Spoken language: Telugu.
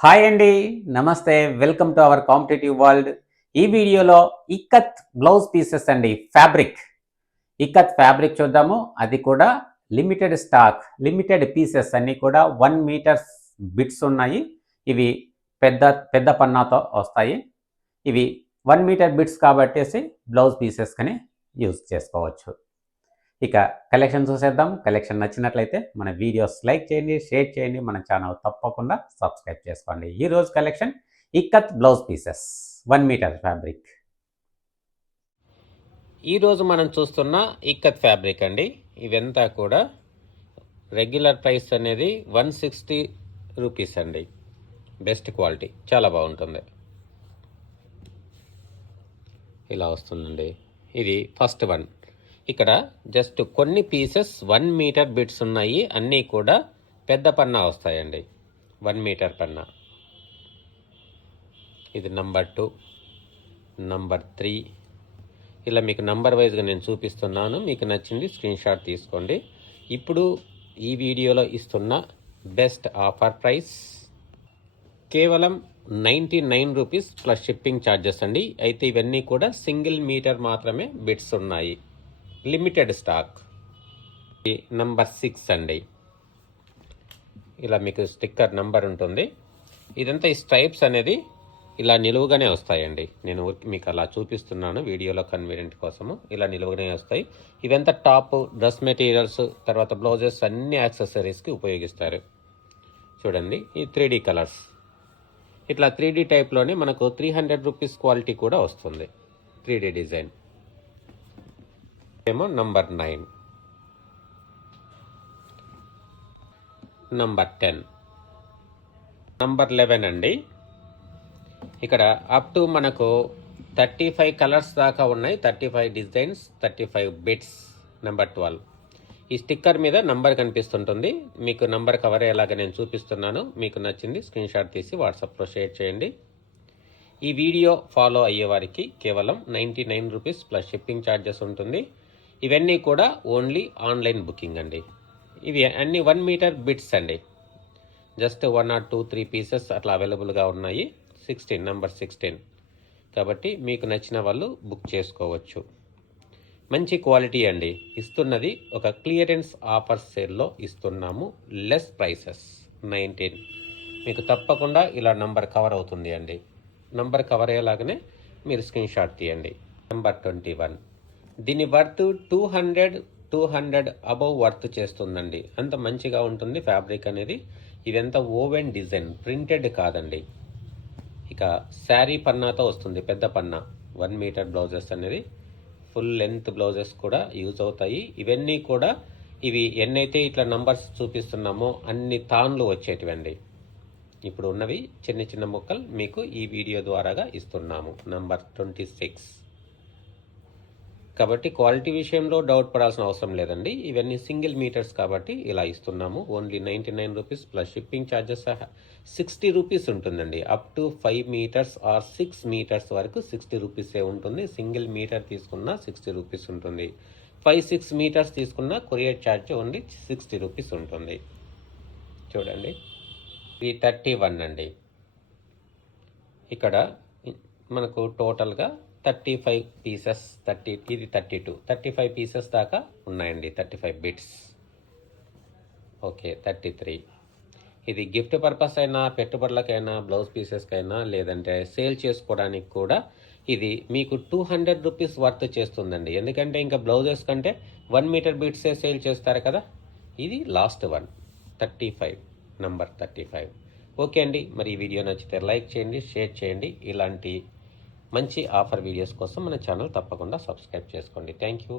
హాయ్ అండి, నమస్తే. Welcome to our competitive world. ఈ వీడియోలో ఇక్కత్ బ్లౌజ్ పీసెస్ అండి, ఇక్కత్ ఫ్యాబ్రిక్ చూద్దాము. అది కూడా లిమిటెడ్ స్టాక్, లిమిటెడ్ పీసెస్ అన్నీ కూడా 1 మీటర్ బిట్స్ ఉన్నాయి. ఇవి పెద్ద పెద్ద పన్నాతో వస్తాయి. ఇవి 1 మీటర్ బిట్స్ కాబట్టేసి బ్లౌజ్ పీసెస్ కని యూజ్ చేసుకోవచ్చు. ఇక కలెక్షన్ చూసేద్దాం. కలెక్షన్ నచ్చినట్లయితే మన వీడియోస్ లైక్ చేయండి, షేర్ చేయండి, మన ఛానల్ తప్పకుండా సబ్స్క్రైబ్ చేసుకోండి. ఈరోజు collection ikat blouse pieces 1 metre fabric. ఈరోజు మనం చూస్తున్న ఇక్కత్ ఫ్యాబ్రిక్ అండి. ఇవంతా కూడా రెగ్యులర్ ప్రైస్ అనేది 160 రూపీస్ అండి. బెస్ట్ క్వాలిటీ, చాలా బాగుంటుంది. ఇలా వస్తుందండి. ఇది ఫస్ట్ వన్. ఇక్కడ జస్ట్ కొన్ని పీసెస్ 1 మీటర్ బిట్స్ ఉన్నాయి. అన్నీ కూడా పెద్ద పన్నా వస్తాయండి, 1 మీటర్ పన్నా. ఇది నంబర్ 2, నంబర్ 3. ఇలా మీకు నంబర్ వైజ్గా నేను చూపిస్తున్నాను. మీకు నచ్చింది స్క్రీన్ షాట్ తీసుకోండి. ఇప్పుడు ఈ వీడియోలో ఇస్తున్న బెస్ట్ ఆఫర్ ప్రైస్ కేవలం 99 రూపీస్ ప్లస్ షిప్పింగ్ ఛార్జెస్ అండి. అయితే ఇవన్నీ కూడా సింగిల్ మీటర్ మాత్రమే బిట్స్ ఉన్నాయి, లిమిటెడ్ స్టాక్. నంబర్ 6 అండి. ఇలా మీకు స్టిక్కర్ నంబర్ ఉంటుంది. ఇదంతా ఈ స్ట్రైప్స్ అనేది ఇలా నిలువుగానే వస్తాయండి. నేను మీకు అలా చూపిస్తున్నాను వీడియోలో కన్వీనియంట్ కోసము. ఇలా నిలువుగానే వస్తాయి. ఇవంతా టాప్, డ్రెస్ మెటీరియల్స్, తర్వాత బ్లౌజెస్, అన్ని యాక్సెసరీస్కి ఉపయోగిస్తారు. చూడండి, ఈ 3D కలర్స్. ఇట్లా 3D టైప్లోనే మనకు 300 రూపీస్ క్వాలిటీ కూడా వస్తుంది, 3D డిజైన్. ఏమో నంబర్ 9, నంబర్ 10, నంబర్ 11 అండి. ఇక్కడ అప్ టు మనకు 35 కలర్స్ దాకా ఉన్నాయి, 35 డిజైన్స్, 35 బిట్స్. నంబర్ 12. ఈ స్టిక్కర్ మీద నంబర్ కనిపిస్తుంటుంది. మీకు నంబర్ కవర్ అయ్యేలాగా నేను చూపిస్తున్నాను. మీకు నచ్చింది స్క్రీన్ షాట్ తీసి వాట్సాప్లో షేర్ చేయండి. ఈ వీడియో ఫాలో అయ్యే వారికి కేవలం 99 రూపీస్ ప్లస్ షిప్పింగ్ ఛార్జెస్ ఉంటుంది. ఇవన్నీ కూడా ఓన్లీ ఆన్లైన్ బుకింగ్ అండి. ఇవి అన్ని 1 మీటర్ బిట్స్ అండి. జస్ట్ 1 or 2, 3 పీసెస్ అట్లా అవైలబుల్గా ఉన్నాయి. 16, నంబర్ 16. కాబట్టి మీకు నచ్చిన వాళ్ళు బుక్ చేసుకోవచ్చు. మంచి క్వాలిటీ అండి. ఇస్తున్నది ఒక క్లియరెన్స్ ఆఫర్ సేల్లో ఇస్తున్నాము. Less prices, 19. మీకు తప్పకుండా ఇలా నంబర్ కవర్ అవుతుంది అండి. నంబర్ కవర్ అయ్యేలాగానే మీరు స్క్రీన్ షాట్ తీయండి. నంబర్ 21. దీని వర్త్ 200 అబవ్ వర్త్ చేస్తుందండి. అంత మంచిగా ఉంటుంది ఫ్యాబ్రిక్ అనేది. ఇదంతా ఓవెన్ డిజైన్, ప్రింటెడ్ కాదండి. ఇక శారీ పన్నాతో వస్తుంది, పెద్ద పన్నా. 1 మీటర్ బ్లౌజెస్ అనేది ఫుల్ లెంత్ బ్లౌజెస్ కూడా యూజ్ అవుతాయి. ఇవన్నీ కూడా ఇవి ఎన్నైతే ఇట్లా నంబర్స్ చూపిస్తున్నామో అన్ని తాన్లు వచ్చేటివండి. ఇప్పుడు ఉన్నవి చిన్న చిన్న ముక్కలు మీకు ఈ వీడియో ద్వారాగా ఇస్తున్నాము. నంబర్ 26. కాబట్టి క్వాలిటీ విషయంలో డౌట్ పడాల్సిన అవసరం లేదండి. ఇవన్నీ సింగిల్ మీటర్స్ కాబట్టి ఇలా ఇస్తున్నాము. Only 99 rupees plus shipping charges 60 rupees ఉంటుందండి. Up to 5 meters or 6 meters వరకు 60 రూపీసే ఉంటుంది. సింగిల్ మీటర్ తీసుకున్నా 60 రూపీస్ ఉంటుంది. 5-6 మీటర్స్ తీసుకున్నా కొరియర్ ఛార్జ్ ఓన్లీ 60 రూపీస్ ఉంటుంది. చూడండి, ఇది 31 అండి. ఇక్కడ మనకు టోటల్గా 35 పీసెస్, ఇది 32, 35 పీసెస్ దాకా ఉన్నాయండి. 35 బిట్స్. ఓకే, 33. ఇది గిఫ్ట్ పర్పస్ అయినా, పెట్టుబడులకైనా, బ్లౌజ్ పీసెస్కైనా, లేదంటే సేల్ చేసుకోవడానికి కూడా ఇది మీకు 200 రూపీస్ వర్త్ చేస్తుందండి. ఎందుకంటే ఇంకా బ్లౌజెస్ కంటే 1 మీటర్ బిట్సే సేల్ చేస్తారు కదా. ఇది లాస్ట్ వన్, 35, నంబర్ 35. ఓకే అండి, మరి ఈ వీడియో నచ్చితే లైక్ చేయండి, షేర్ చేయండి. ఇలాంటి మంచి ఆఫర్ వీడియోస్ కోసం మన ఛానల్ తప్పకుండా సబ్స్క్రైబ్ చేసుకోండి. Thank you.